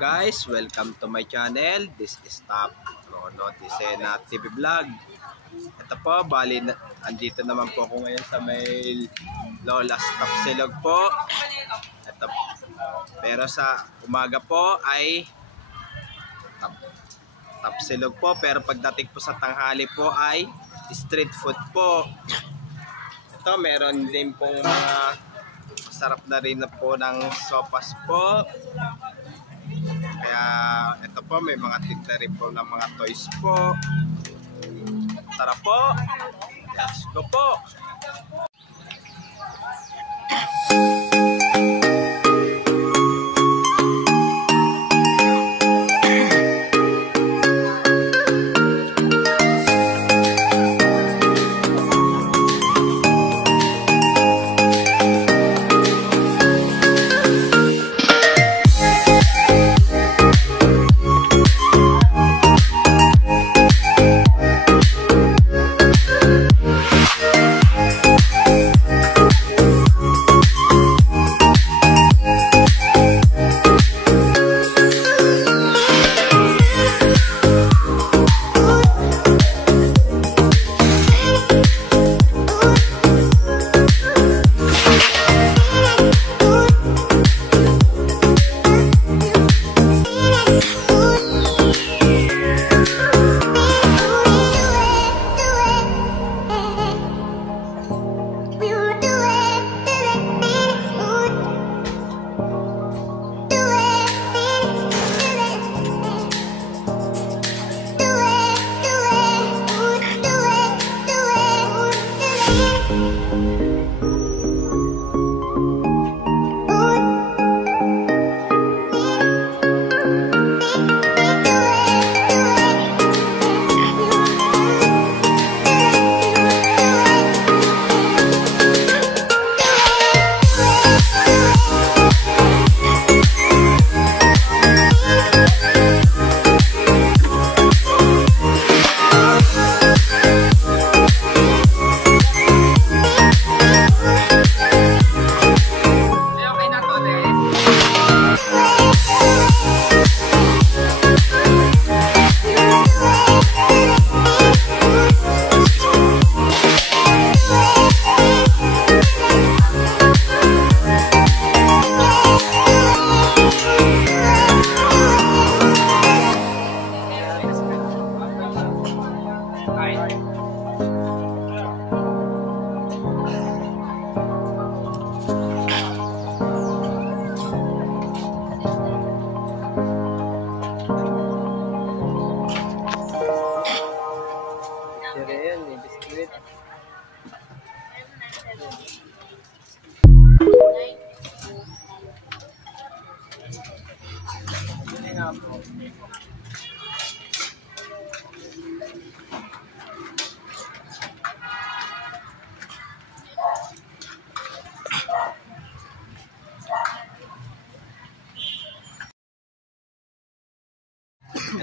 guys, welcome to my channel. This is Top Rono Tisena TV Vlog. Ito po, bali andito naman po ako ngayon sa may Lola's Tapsilog po. Ito, pero sa umaga po ay Tapsilog po, pero pagdating po sa tanghali po ay street food po. Ito, meron din pong mga sarap na rin po ng sopas po. Kaya ito po, may mga tinda rin po ng mga toys po. Tara po, let's go po.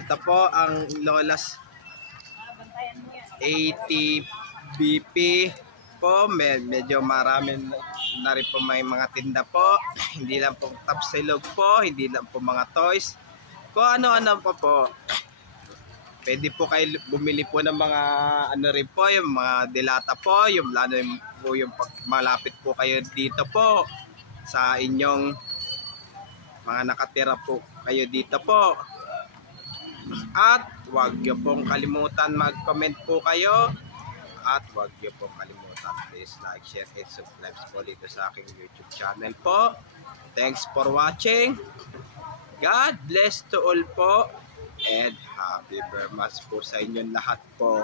Ito po ang Lola's 80 BP po. Medyo marami na rin po may mga tinda po. Hindi lang po Tapsilog po, hindi lang po mga toys. Kung ano-ano po. Pwede po kayo bumili po ng mga ano rin po, yung mga dilata po, yung lalo po yung malapit po kayo dito po sa inyong mga nakatira po kayo dito po. At huwag niyo pong kalimutan mag-comment po kayo. At huwag niyo pong kalimutan, please like, share, and subscribe po dito sa aking YouTube channel po. Thanks for watching. God bless to all po. And happy Burmas po sa inyong lahat po.